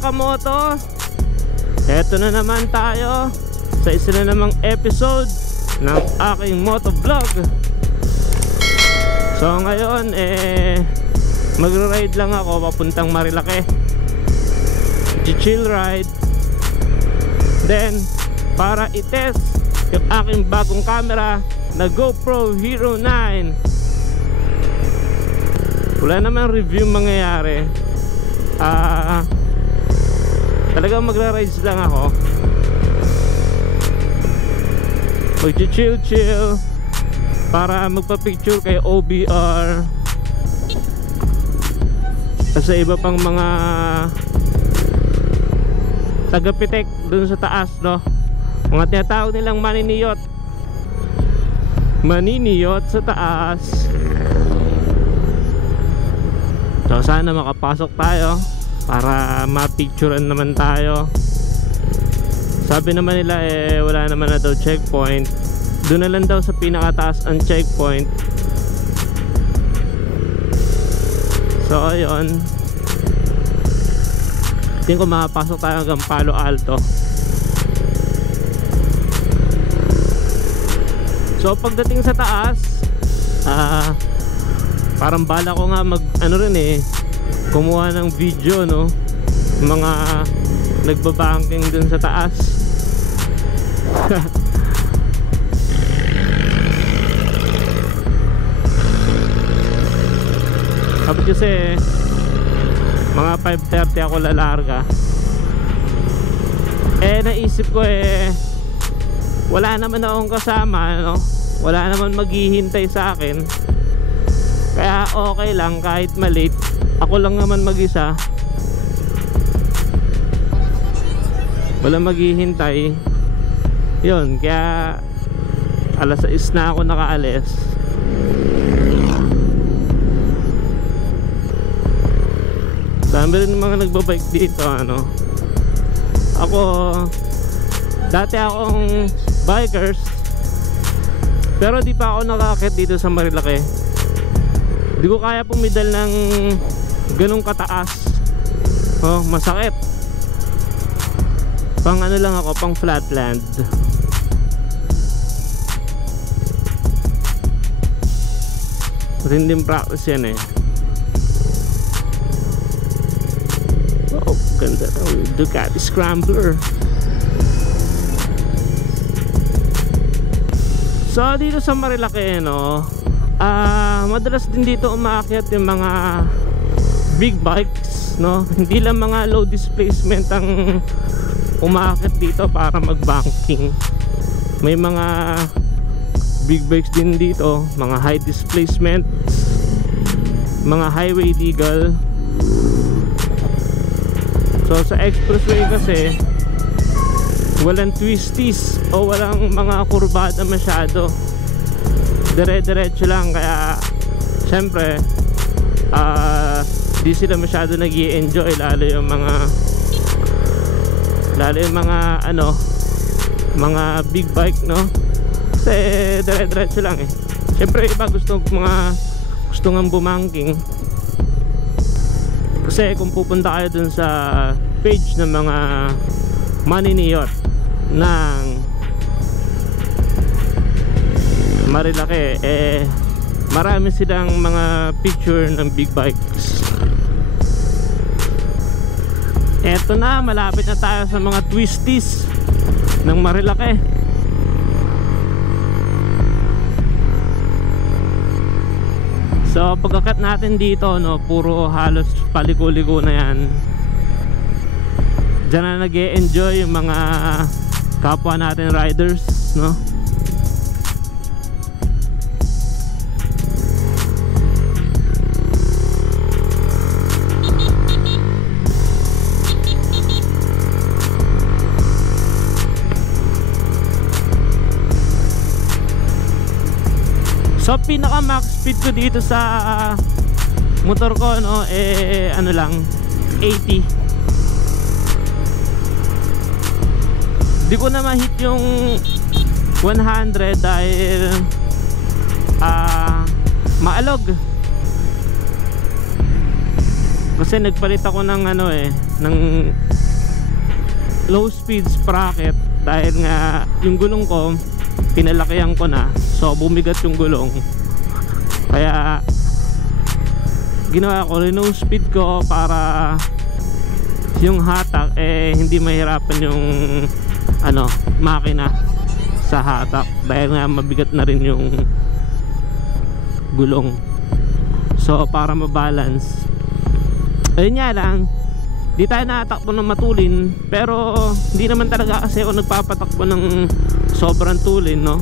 mga kamoto? Eto na naman tayo sa isa na namang episode ng aking motovlog. So ngayon magre-ride lang ako papuntang Marilake. Chill ride. Then para i-test yung aking bagong camera na GoPro Hero 9. Wala naman review mangyayari. Talagang magra-rides lang ako. Mag-chill para magpa-picture kay OBR at sa iba pang mga taga-pitek dun sa taas, no? Mga tinatawag nilang maniniyot sa taas. So sana makapasok tayo para ma-picturean naman tayo. Sabi naman nila wala naman na daw checkpoint. Doon na lang daw sa pinakataas ang checkpoint. So ayun, tingin ko makapasok tayo hanggang Palo Alto. So pagdating sa taas, parang bala ko nga kumuha ng video, no, mga nagbabanking dun sa taas. Sabi kasi mga 5:30 ako lalarga. Naisip ko wala naman akong kasama, no? Wala naman maghihintay sa akin. Kaya okay lang kahit malate. Ako lang naman mag-isa. Wala maghihintay. Yun, kaya alas 6 na ako nakaalis. Dami rin mga nagbabike dito, ano. Ako, dati akong bikers, pero di pa ako nakakit dito sa Marilake. Di ko kaya pumidal ng ganong kataas. Masakit. Pang ano lang ako, pang flatland. Matinding practice yan Oh, ganda. Ducati Scrambler. So dito sa Marilake, no, madalas din dito umaakyat yung mga big bikes, no. Hindi lang mga low displacement ang umaakyat dito para mag-banking. May mga big bikes din dito, mga high displacement, mga highway legal. So sa expressway kasi walang twisties o walang mga kurbada masyado. Dire-diretso lang, kaya syempre di sila masyado nag-i-enjoy, lalo yung mga big bike, no? Kasi dire-diretso lang Syempre iba gusto nga bumangking. Kasi kung pupunta kayo dun sa page ng mga maniniyot ng Marilake, marami silang mga picture ng big bikes. Eto na, malapit na tayo sa mga twisties ng Marilake. So pagkakat natin dito, no, puro halos paliko-liko na yan. Diyan na nag-e-enjoy yung mga kapwa natin riders, no. So pinaka max speed ko dito sa motor ko, no, ano lang, 80. Di ko na ma-hit yung 100 dahil maalog. Kasi nagpalit ako ng ng low speed sprocket dahil nga yung gulong ko pinalakihan ko na, so bumigat yung gulong. Kaya ginawa ko rin low speed ko para yung hatak hindi mahirapan yung makina sa hatak dahil nga mabigat na rin yung gulong. So para mabalance, ayun nga lang, di tayo nakatakbo ng matulin, pero hindi naman talaga kasi ako nagpapatakbo ng sobrang tulin, no?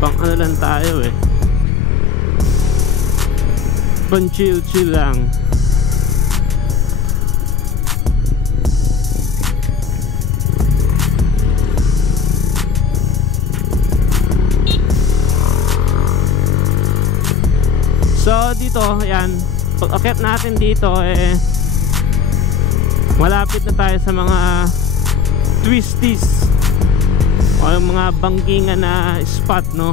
Pang lang tayo pang chill lang. So dito, ayan, pag akit natin dito malapit na tayo sa mga twisties o yung mga bangkingan na spot, no?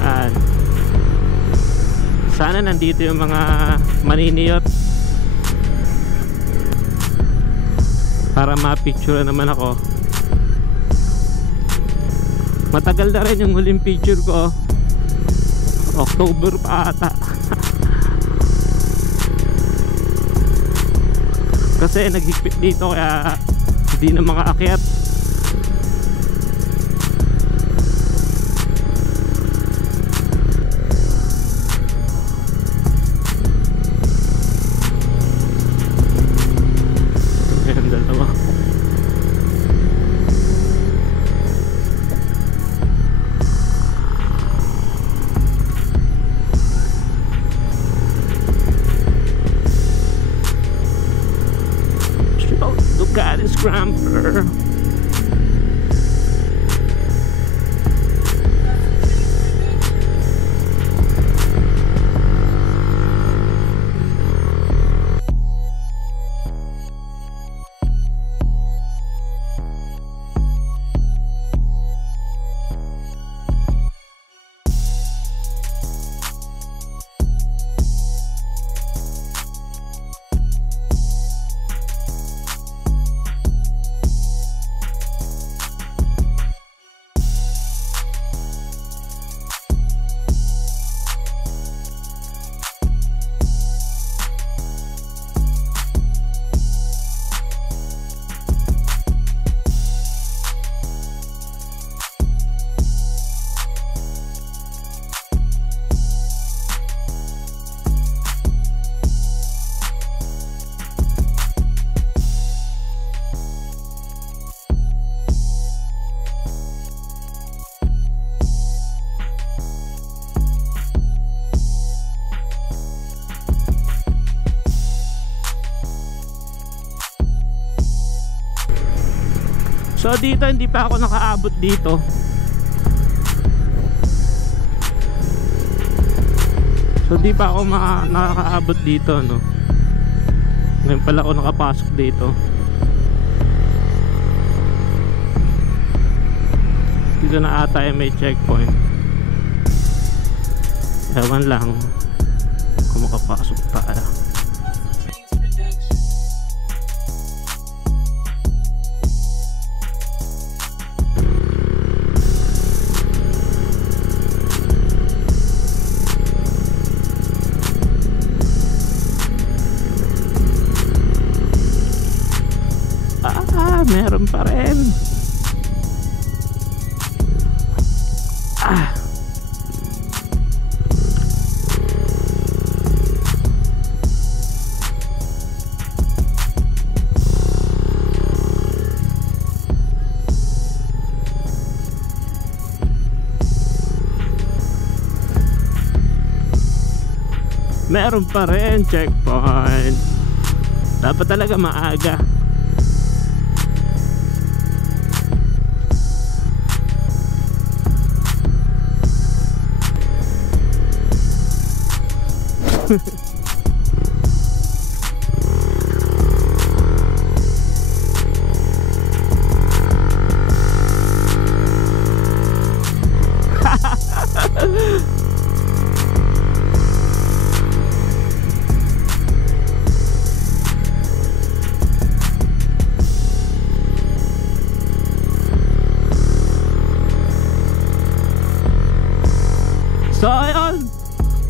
Ayan. Sana nandito yung mga maniniyot para ma-picture naman ako. Matagal na rin yung huling picture ko, October pa ata. Kasi naghigpit dito kaya hindi na makaakyat. Ayan, dalawa. Ducati Scrambler. So dito hindi pa ako nakaabot dito. So di pa ako nakakaabot dito, no. Ngayon pala ako nakapasok dito. Dito na ata may checkpoint. Ewan lang kung makapasok tayo. Meron pa rin. Meron pa rin checkpoint. Dapat talaga maaga.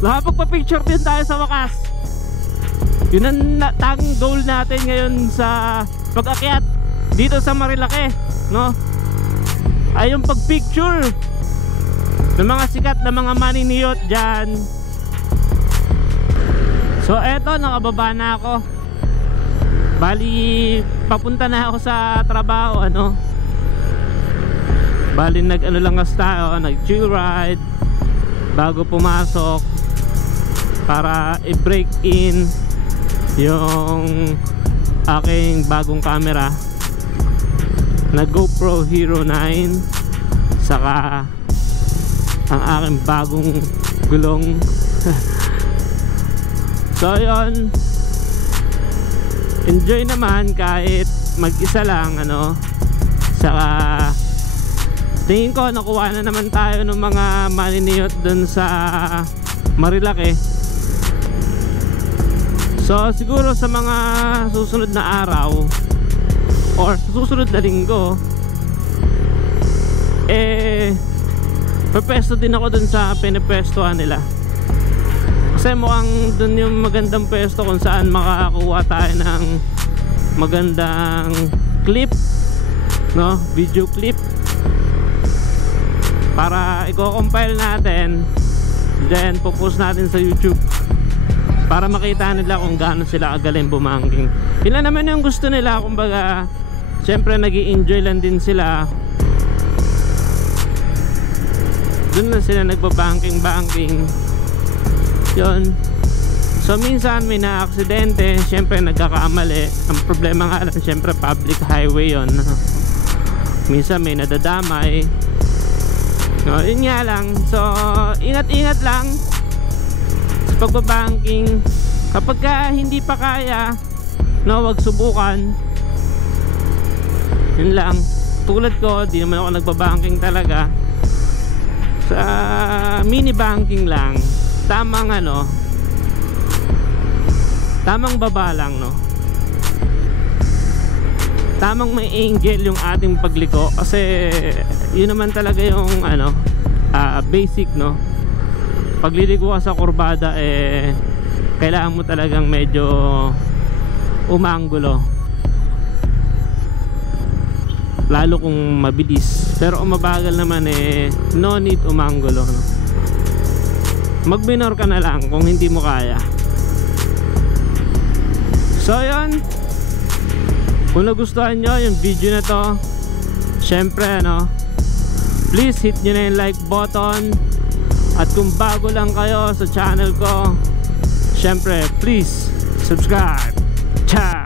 Nakapagpa-picture din tayo sa wakas. Yun ang tanging goal natin ngayon sa pag-akyat dito sa Marilake, no? Ay yung pag-picture ng mga sikat na mga maniniyot dyan. So eto, nakababa na ako. Bali, papunta na ako sa trabaho, ano. Bali, nag-ano lang kasi tayo, nag-chill ride bago pumasok para i-break in yung aking bagong camera na GoPro Hero 9, saka ang aking bagong gulong. So yun, enjoy naman kahit mag-isa lang, ano. Saka tingin ko nakuha na naman tayo ng mga maniniyot dun sa Marilake. So siguro sa mga susunod na araw or susunod na linggo, pepesto din ako dun sa pinipwestohan nila. Kasi mukhang dun yung magandang pwesto kung saan makakakuha tayo ng magandang clip, no? Video clip para i-compile natin, then popost natin sa YouTube para makita nila kung gaano sila kagaling bumangking. Yun naman yung gusto nila, kumbaga syempre nag-i-enjoy lang din sila. Doon na sila nagbabangking. Yun. So minsan may na-aksidente, syempre nagkakamali. Ang problema nga lang, syempre public highway yon. Minsan may nadadamay. No, yun nga lang. So ingat-ingat lang sa pagbabangking. Kapag hindi pa kaya, no, wag subukan. Yun lang. Tulad ko, di naman ako nagbabangking talaga. Sa mini banking lang, tamang ano, tamang baba lang, no. Tamang may angle yung ating pagliko, kasi yun naman talaga yung ano, basic, no. Pagliliko ka sa kurbada, kailangan mo talagang medyo umanggulo, lalo kung mabilis. Pero kung mabagal naman, no need umanggulo, no? Mag-minor ka na lang kung hindi mo kaya. So yun, kung nagustuhan nyo yung video na to, syempre, ano, please hit nyo na yung like button. At kung bago lang kayo sa channel ko, syempre please subscribe. Ciao!